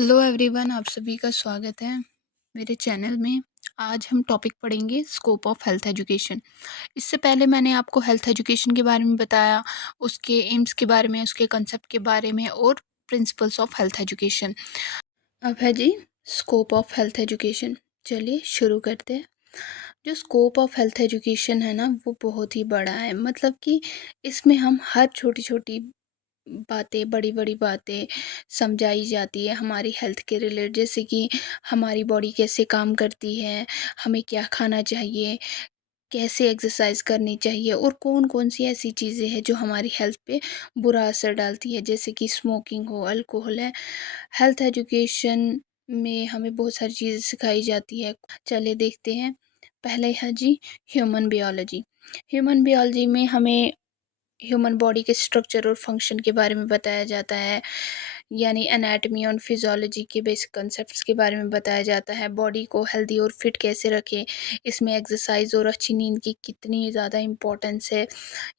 Hello everyone, आप सभी का स्वागत है मेरे चैनल में। आज हम टॉपिक पढ़ेंगे स्कोप ऑफ हेल्थ एजुकेशन। इससे पहले मैंने आपको हेल्थ एजुकेशन के बारे में बताया, उसके एम्स के बारे में, उसके कंसेप्ट के बारे में और प्रिंसिपल्स ऑफ हेल्थ एजुकेशन। अब है जी स्कोप ऑफ हेल्थ एजुकेशन। चलिए शुरू करते हैं। जो स्कोप ऑफ हेल्थ एजुकेशन है ना, वो बहुत ही बड़ा है। मतलब कि इसमें हम हर छोटी छोटी बातें, बड़ी-बड़ी बातें समझाई जाती है हमारी हेल्थ के रिलेटेड। जैसे कि हमारी बॉडी कैसे काम करती है, हमें क्या खाना चाहिए, कैसे एक्सरसाइज करनी चाहिए और कौन-कौन सी ऐसी चीज़ें हैं जो हमारी हेल्थ पे बुरा असर डालती है, जैसे कि स्मोकिंग हो, अल्कोहल है। हेल्थ एजुकेशन में हमें बहुत सारी चीज़ें सिखाई जाती है। चलिए देखते हैं। पहले है जी ह्यूमन बायोलॉजी। ह्यूमन बायोलॉजी में हमें ह्यूमन बॉडी के स्ट्रक्चर और फंक्शन के बारे में बताया जाता है, यानी एनाटमी और फिजियोलॉजी के बेसिक कॉन्सेप्ट्स के बारे में बताया जाता है। बॉडी को हेल्दी और फिट कैसे रखें, इसमें एक्सरसाइज और अच्छी नींद की कितनी ज़्यादा इम्पोर्टेंस है,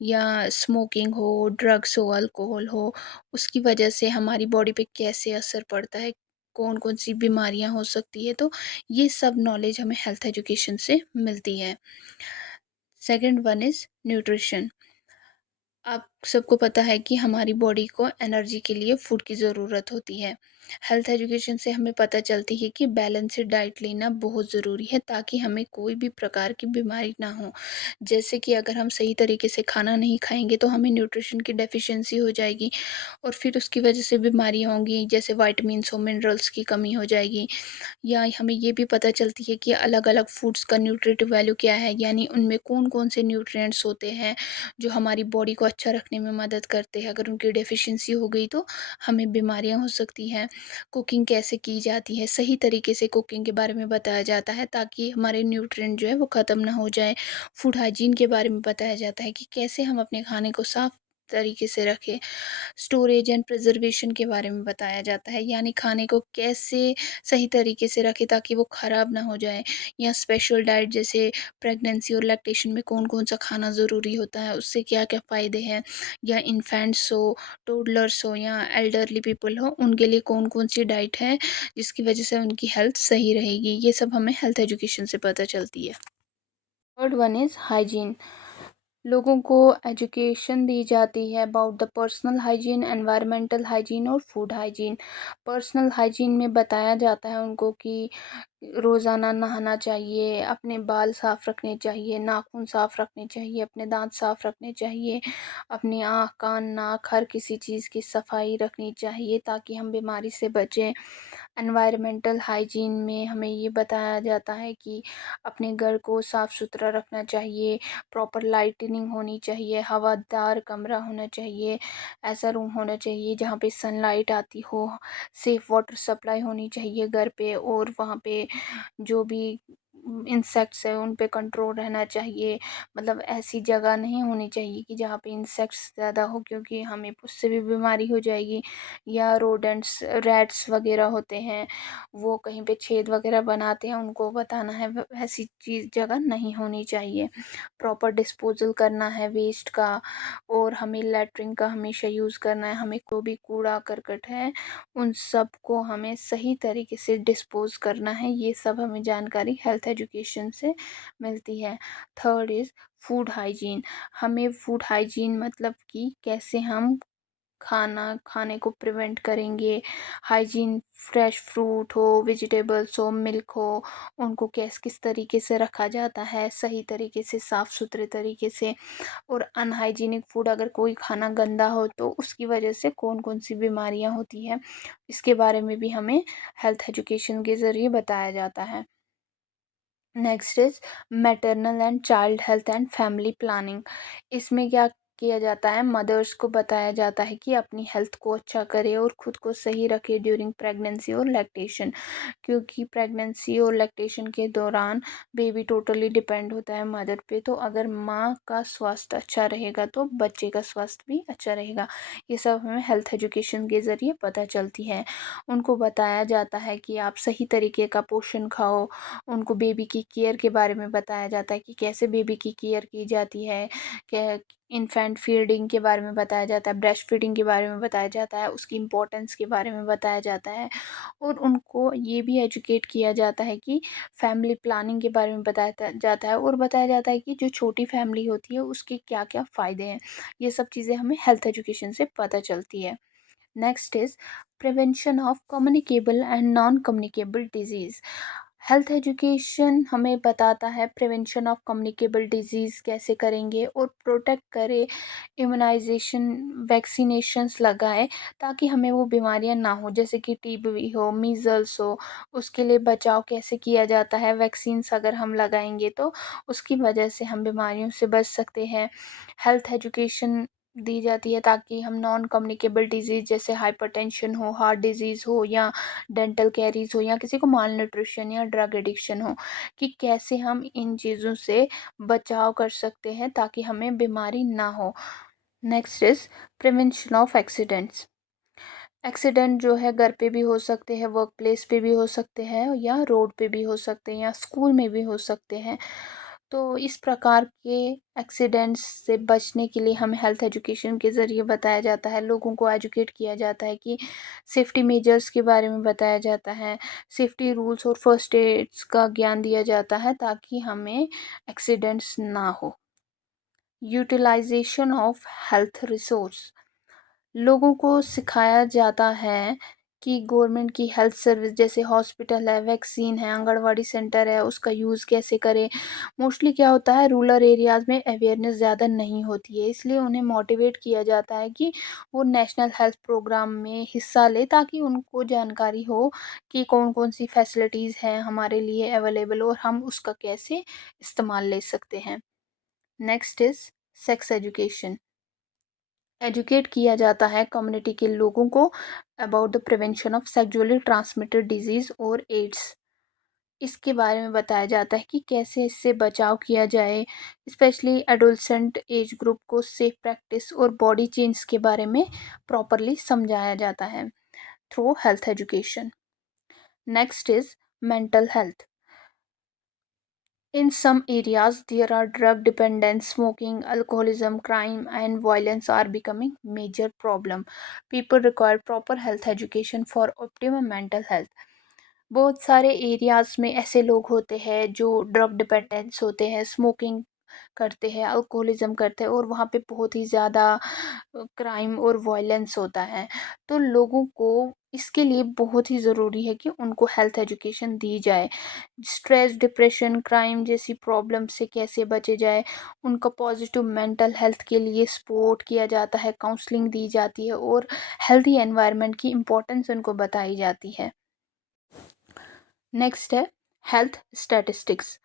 या स्मोकिंग हो, ड्रग्स हो, अल्कोहल हो, उसकी वजह से हमारी बॉडी पे कैसे असर पड़ता है, कौन कौन सी बीमारियां हो सकती है। तो ये सब नॉलेज हमें हेल्थ एजुकेशन से मिलती है। Second one is nutrition. आप सबको पता है कि हमारी बॉडी को एनर्जी के लिए फूड की ज़रूरत होती है। हेल्थ एजुकेशन से हमें पता चलती है कि बैलेंस्ड डाइट लेना बहुत ज़रूरी है, ताकि हमें कोई भी प्रकार की बीमारी ना हो। जैसे कि अगर हम सही तरीके से खाना नहीं खाएँगे तो हमें न्यूट्रिशन की डेफ़िशिएंसी हो जाएगी और फिर उसकी वजह से बीमारियाँ होंगी, जैसे विटामिन्स हो, मिनरल्स की कमी हो जाएगी। या हमें ये भी पता चलती है कि अलग-अलग फूड्स का न्यूट्रिटिव वैल्यू क्या है, यानी उनमें कौन-कौन से न्यूट्रिएंट्स होते हैं जो हमारी बॉडी को अच्छा रखने में मदद करते हैं। अगर उनकी डेफिशिएंसी हो गई तो हमें बीमारियां हो सकती हैं। कुकिंग कैसे की जाती है, सही तरीके से कुकिंग के बारे में बताया जाता है, ताकि हमारे न्यूट्रिएंट जो है वो ख़त्म ना हो जाए। फूड हाइजीन के बारे में बताया जाता है कि कैसे हम अपने खाने को साफ़ तरीके से रखें। स्टोरेज एंड प्रिजर्वेशन के बारे में बताया जाता है, यानी खाने को कैसे सही तरीके से रखें ताकि वो ख़राब ना हो जाए। या स्पेशल डाइट, जैसे प्रेगनेंसी और लैक्टेशन में कौन-कौन सा खाना ज़रूरी होता है, उससे क्या-क्या फ़ायदे हैं। या इन्फेंट्स हो, टोडलर्स हो या एल्डरली पीपल हो, उनके लिए कौन-कौन सी डाइट है जिसकी वज़ह से उनकी हेल्थ सही रहेगी। ये सब हमें हेल्थ एजुकेशन से पता चलती है। Third one is hygiene. लोगों को एजुकेशन दी जाती है about the personal hygiene, environmental hygiene और फूड हाइजीन। पर्सनल हाइजीन में बताया जाता है उनको कि रोज़ाना नहाना चाहिए, अपने बाल साफ़ रखने चाहिए, नाखून साफ़ रखने चाहिए, अपने दांत साफ़ रखने चाहिए, अपनी आँख, कान, नाक, हर किसी चीज़ की सफाई रखनी चाहिए ताकि हम बीमारी से बचें। एनवायरमेंटल हाइजीन में हमें ये बताया जाता है कि अपने घर को साफ़ सुथरा रखना चाहिए, प्रॉपर लाइटनिंग होनी चाहिए, हवादार कमरा होना चाहिए, ऐसा रूम होना चाहिए जहाँ पे सनलाइट आती हो, सेफ़ वाटर सप्लाई होनी चाहिए घर पे, और वहाँ पे जो भी इंसेक्ट्स है उन पे कंट्रोल रहना चाहिए। मतलब ऐसी जगह नहीं होनी चाहिए कि जहाँ पे इंसेक्ट्स ज़्यादा हो, क्योंकि हमें उससे भी बीमारी हो जाएगी। या रोडेंट्स, रैट्स वगैरह होते हैं, वो कहीं पे छेद वगैरह बनाते हैं, उनको बताना है ऐसी चीज़ जगह नहीं होनी चाहिए। प्रॉपर डिस्पोजल करना है वेस्ट का, और हमें लैट्रिन का हमेशा यूज़ करना है। हमें जो भी कूड़ा करकट है उन सब को हमें सही तरीके से डिस्पोज़ करना है। ये सब हमें जानकारी हेल्थ एजुकेशन से मिलती है। Third is food hygiene. हमें फूड हाइजीन मतलब कि कैसे हम खाना खाने को प्रिवेंट करेंगे। हाइजीन, फ्रेश फ्रूट हो, वेजिटेबल्स हो, मिल्क हो, उनको किस तरीके से रखा जाता है, सही तरीके से, साफ़ सुथरे तरीके से। और अनहाइजीनिक फूड, अगर कोई खाना गंदा हो तो उसकी वजह से कौन कौन सी बीमारियां होती हैं, इसके बारे में भी हमें हेल्थ एजुकेशन के ज़रिए बताया जाता है। Next is maternal and child health and family planning. इसमें क्या किया जाता है, मदर्स को बताया जाता है कि अपनी हेल्थ को अच्छा करे और खुद को सही रखे ड्यूरिंग प्रेगनेंसी और लैक्टेशन, क्योंकि प्रेगनेंसी और लैक्टेशन के दौरान बेबी टोटली डिपेंड होता है मदर पे। तो अगर माँ का स्वास्थ्य अच्छा रहेगा तो बच्चे का स्वास्थ्य भी अच्छा रहेगा। ये सब हमें हेल्थ एजुकेशन के ज़रिए पता चलती है। उनको बताया जाता है कि आप सही तरीके का पोषण खाओ। उनको बेबी की केयर के बारे में बताया जाता है कि कैसे बेबी की केयर की जाती है, क्या इन्फेंट फीडिंग के बारे में बताया जाता है, ब्रेस्ट फीडिंग के बारे में बताया जाता है, उसकी इम्पोर्टेंस के बारे में बताया जाता है। और उनको ये भी एजुकेट किया जाता है कि फैमिली प्लानिंग के बारे में बताया जाता है, और बताया जाता है कि जो छोटी फैमिली होती है उसके क्या क्या फ़ायदे हैं। ये सब चीज़ें हमें हेल्थ एजुकेशन से पता चलती है। Next is prevention of communicable and non communicable disease. Health education हमें बताता है प्रिवेंशन ऑफ कम्युनिकेबल डिजीज़ कैसे करेंगे और प्रोटेक्ट करें, इम्यूनाइजेशन वैक्सीनेशंस लगाएं ताकि हमें वो बीमारियां ना हो, जैसे कि टीबी हो, मीज़ल्स हो। उसके लिए बचाव कैसे किया जाता है, वैक्सीन्स अगर हम लगाएंगे तो उसकी वजह से हम बीमारियों से बच सकते हैं। हेल्थ एजुकेशन दी जाती है ताकि हम नॉन कम्युनिकेबल डिजीज़ जैसे हाइपरटेंशन हो, हार्ट डिजीज़ हो, या डेंटल कैरीज हो, या किसी को माल न्यूट्रिशन या ड्रग एडिक्शन हो, कि कैसे हम इन चीज़ों से बचाव कर सकते हैं ताकि हमें बीमारी ना हो। Next is prevention of accidents. Accident जो है घर पे भी हो सकते हैं, वर्क प्लेस पे भी हो सकते हैं, या रोड पे भी हो सकते हैं, या स्कूल में भी हो सकते हैं। तो इस प्रकार के एक्सीडेंट्स से बचने के लिए हमें हेल्थ एजुकेशन के ज़रिए बताया जाता है, लोगों को एजुकेट किया जाता है कि सेफ्टी मेजर्स के बारे में बताया जाता है, सेफ्टी रूल्स और फर्स्ट एड्स का ज्ञान दिया जाता है ताकि हमें एक्सीडेंट्स ना हो। Utilization of health resource. लोगों को सिखाया जाता है कि गवर्नमेंट की हेल्थ सर्विस जैसे हॉस्पिटल है, वैक्सीन है, आंगनवाड़ी सेंटर है, उसका यूज़ कैसे करें। मोस्टली क्या होता है, रूरल एरियाज़ में अवेयरनेस ज़्यादा नहीं होती है, इसलिए उन्हें मोटिवेट किया जाता है कि वो नेशनल हेल्थ प्रोग्राम में हिस्सा ले ताकि उनको जानकारी हो कि कौन कौन सी फैसिलिटीज़ हैं हमारे लिए अवेलेबल और हम उसका कैसे इस्तेमाल ले सकते हैं। Next is sex education. Educate किया जाता है कम्युनिटी के लोगों को about the prevention of sexually transmitted disease और एड्स। इसके बारे में बताया जाता है कि कैसे इससे बचाव किया जाए, स्पेशली एडोलसेंट एज ग्रुप को सेफ प्रैक्टिस और बॉडी चेंज के बारे में प्रॉपरली समझाया जाता है through health education. Next is mental health. In some areas, there are drug dependence, smoking, alcoholism, crime, and violence are becoming major problem. People require proper health education for optimum mental health. बहुत सारे areas में ऐसे लोग होते हैं जो drug dependence होते हैं, स्मोकिंग करते हैं, अल्कोहलिज्म करते हैं, और वहाँ पे बहुत ही ज़्यादा क्राइम और वायलेंस होता है। तो लोगों को इसके लिए बहुत ही ज़रूरी है कि उनको हेल्थ एजुकेशन दी जाए। स्ट्रेस, डिप्रेशन, क्राइम जैसी प्रॉब्लम से कैसे बचे जाए, उनका पॉजिटिव मेंटल हेल्थ के लिए सपोर्ट किया जाता है, काउंसलिंग दी जाती है, और हेल्दी एनवायरनमेंट की इम्पोर्टेंस उनको बताई जाती है। नेक्स्ट है हेल्थ स्टैटिस्टिक्स।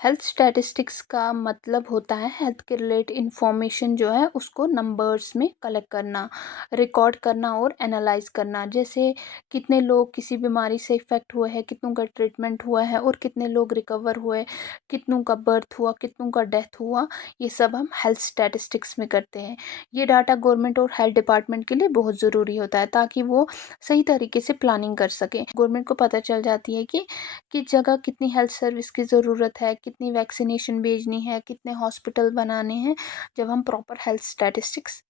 हेल्थ स्टैटिस्टिक्स का मतलब होता है हेल्थ के रिलेटेड इंफॉर्मेशन जो है उसको नंबर्स में कलेक्ट करना, रिकॉर्ड करना और एनालाइज करना। जैसे कितने लोग किसी बीमारी से इफ़ेक्ट हुए हैं, कितनों का ट्रीटमेंट हुआ है, और कितने लोग रिकवर हुए, कितनों का बर्थ हुआ, कितनों का डेथ हुआ। ये सब हम हेल्थ स्टैटिस्टिक्स में करते हैं। ये डाटा गवर्नमेंट और हेल्थ डिपार्टमेंट के लिए बहुत ज़रूरी होता है ताकि वो सही तरीके से प्लानिंग कर सकें। गवर्नमेंट को पता चल जाती है कि किस जगह कितनी हेल्थ सर्विस की ज़रूरत है, कितनी वैक्सीनेशन भेजनी है, कितने हॉस्पिटल बनाने हैं, जब हम प्रॉपर हेल्थ स्टैटिस्टिक्स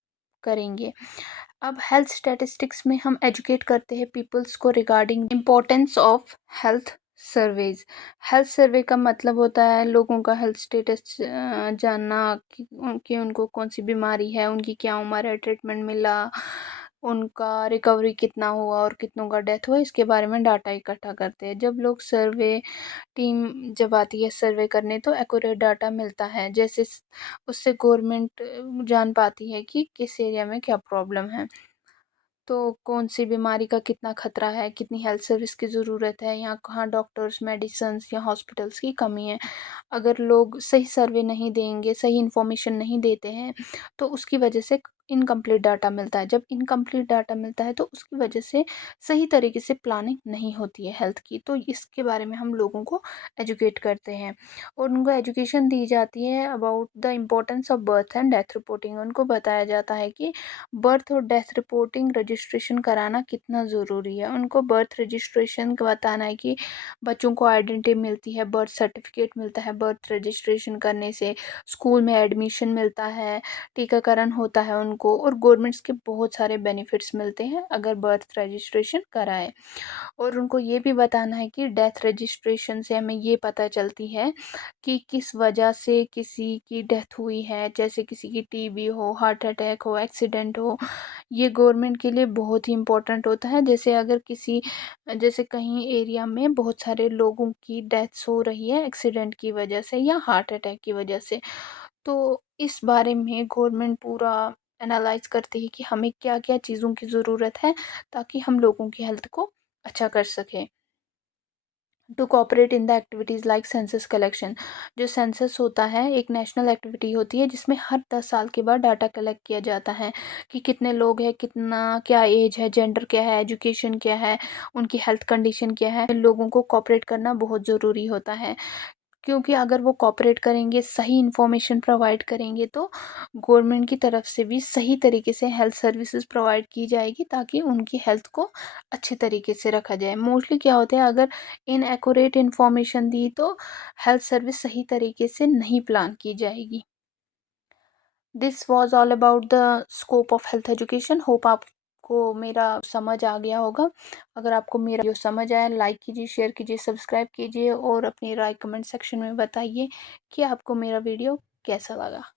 करेंगे। अब हेल्थ स्टैटिस्टिक्स में हम एजुकेट करते हैं पीपल्स को regarding importance of health surveys. Health survey का मतलब होता है लोगों का हेल्थ स्टेटस जानना कि उनको कौन सी बीमारी है, उनकी क्या उम्र है, ट्रीटमेंट मिला, उनका रिकवरी कितना हुआ और कितनों का डेथ हुआ, इसके बारे में डाटा इकट्ठा करते हैं। जब लोग सर्वे टीम जब आती है सर्वे करने तो एक्यूरेट डाटा मिलता है, जैसे उससे गवर्नमेंट जान पाती है कि किस एरिया में क्या प्रॉब्लम है, तो कौन सी बीमारी का कितना खतरा है, कितनी हेल्थ सर्विस की ज़रूरत है, यहाँ कहाँ डॉक्टर्स, मेडिसन्स या हॉस्पिटल्स की कमी है। अगर लोग सही सर्वे नहीं देंगे, सही इन्फॉर्मेशन नहीं देते हैं, तो उसकी वजह से इनकम्प्लीट डाटा मिलता है। जब इनकम्प्लीट डाटा मिलता है तो उसकी वजह से सही तरीके से प्लानिंग नहीं होती है हेल्थ की। तो इसके बारे में हम लोगों को एजुकेट करते हैं और उनको एजुकेशन दी जाती है about the importance of birth and death reporting. उनको बताया जाता है कि बर्थ और डेथ रिपोर्टिंग रजिस्ट्रेशन कराना कितना ज़रूरी है। उनको बर्थ रजिस्ट्रेशन का बताना है कि बच्चों को आइडेंटिटी मिलती है, बर्थ सर्टिफिकेट मिलता है बर्थ रजिस्ट्रेशन करने से, स्कूल में एडमिशन मिलता है, टीकाकरण होता है उनको, और गवर्नमेंट्स के बहुत सारे बेनिफिट्स मिलते हैं अगर बर्थ रजिस्ट्रेशन कराएं। और उनको ये भी बताना है कि डेथ रजिस्ट्रेशन से हमें ये पता चलती है कि किस वजह से किसी की डेथ हुई है, जैसे किसी की टीबी हो, हार्ट अटैक हो, एक्सीडेंट हो। ये गवर्नमेंट के लिए बहुत ही इम्पोर्टेंट होता है। जैसे कहीं एरिया में बहुत सारे लोगों की डेथ्स हो रही है एक्सीडेंट की वजह से या हार्ट अटैक की वजह से, तो इस बारे में गवर्नमेंट पूरा एनालाइज करती है कि हमें क्या-क्या चीज़ों की ज़रूरत है ताकि हम लोगों की हेल्थ को अच्छा कर सकें। To cooperate in the activities like census collection. जो सेंसस होता है एक नेशनल एक्टिविटी होती है जिसमें हर 10 साल के बाद डाटा कलेक्ट किया जाता है कि कितने लोग हैं, कितना क्या एज है, जेंडर क्या है, एजुकेशन क्या है, उनकी हेल्थ कंडीशन क्या है। लोगों को कोऑपरेट करना बहुत ज़रूरी होता है। क्योंकि अगर वो कोऑपरेट करेंगे, सही इन्फॉर्मेशन प्रोवाइड करेंगे तो गवर्नमेंट की तरफ से भी सही तरीके से हेल्थ सर्विसेज प्रोवाइड की जाएगी ताकि उनकी हेल्थ को अच्छे तरीके से रखा जाए। मोस्टली क्या होता है अगर इनएक्यूरेट इन्फॉर्मेशन दी तो हेल्थ सर्विस सही तरीके से नहीं प्लान की जाएगी। This was all about the scope of health education. Hope आपको मेरा समझ आ गया होगा। अगर आपको मेरा वीडियो समझ आया, लाइक कीजिए, शेयर कीजिए, सब्सक्राइब कीजिए और अपनी राय कमेंट सेक्शन में बताइए कि आपको मेरा वीडियो कैसा लगा।